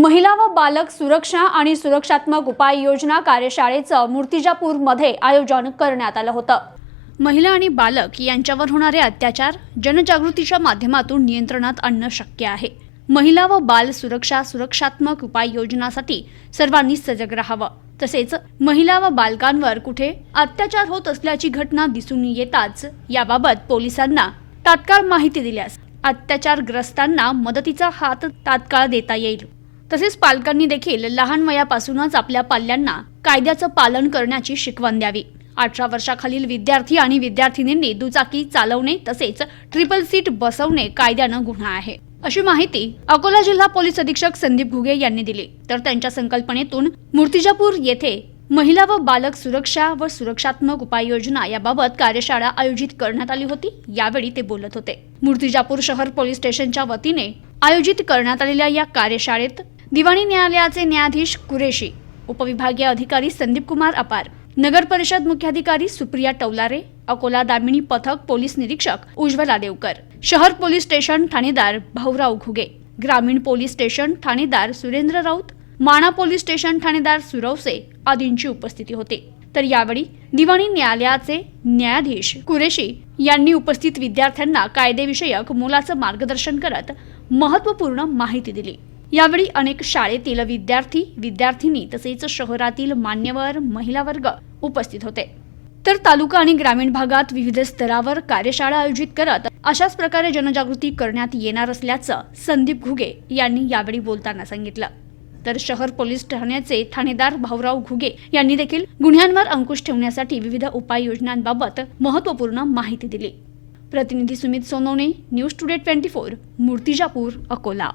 महिला व बालक सुरक्षा आणि सुरक्षात्मक उपाययोजना कार्यशाळेचं मूर्तिजापूरमध्ये आयोजन करण्यात आलं होतं. महिला आणि बालक यांच्यावर होणारे अत्याचार जनजागृतीच्या माध्यमातून नियंत्रणात आणणं शक्य आहे. महिला व बाल सुरक्षा सुरक्षात्मक उपाययोजनासाठी सर्वांनी सजग राहावं. तसेच महिला व बालकांवर कुठे अत्याचार होत असल्याची घटना दिसून येताच याबाबत पोलिसांना तात्काळ माहिती दिल्यास अत्याचारग्रस्तांना मदतीचा हात तात्काळ देता येईल. तसेच पालकांनी देखील लहान वयापासूनच आपल्या पाल्यांना कायद्याचं पालन करण्याची शिकवण द्यावी. अठरा वर्षाखालील विद्यार्थी आणि विद्यार्थिनींनी दुचाकी चालवणे तसेच ट्रिपल सीट बसवणे कायद्यानं गुन्हा आहे. अशी माहिती अकोला जिल्हा पोलीस अधीक्षक संदीप घुगे यांनी दिली. तर त्यांच्या संकल्पनेतून मूर्तिजापूर येथे महिला व बालक सुरक्षा व सुरक्षात्मक उपाययोजना याबाबत कार्यशाळा आयोजित करण्यात आली होती. यावेळी ते बोलत होते. मूर्तिजापूर शहर पोलीस स्टेशनच्या वतीने आयोजित करण्यात आलेल्या या कार्यशाळेत दिवाणी न्यायालयाचे न्यायाधीश कुरेशी उपविभागीय अधिकारी संदीप कुमार अपार नगर परिषद मुख्याधिकारी सुप्रिया टवलारे अकोला दामिनी पथक पोलीस निरीक्षक उज्ज्वला देवकर शहर पोलीस स्टेशन ठाणेदार भाऊराव घुगे ग्रामीण पोलीस स्टेशन ठाणेदार सुरेंद्र राऊत माणा पोलीस स्टेशन ठाणेदार सुरवसे आदींची उपस्थिती होती. तर यावेळी दिवाणी न्यायालयाचे न्यायाधीश कुरेशी यांनी उपस्थित विद्यार्थ्यांना कायदेविषयक मोलाचं मार्गदर्शन करत महत्त्वपूर्ण माहिती दिली. यावेळी अनेक शाळेतील विद्यार्थी विद्यार्थिनी तसेच शहरातील मान्यवर महिला वर्ग उपस्थित होते. तर तालुका आणि ग्रामीण भागात विविध स्तरावर कार्यशाळा आयोजित करत अशाच प्रकारे जनजागृती करण्यात येणार असल्याचं संदीप घुगे यांनी यावेळी बोलताना सांगितलं. तर शहर पोलीस ठाण्याचे ठाणेदार भाऊराव घुगे यांनी देखील गुन्ह्यांवर अंकुश ठेवण्यासाठी विविध उपाययोजनांबाबत महत्त्वपूर्ण माहिती दिली. प्रतिनिधी Sumit Sonawane news today twenty four Murtijapur Akola.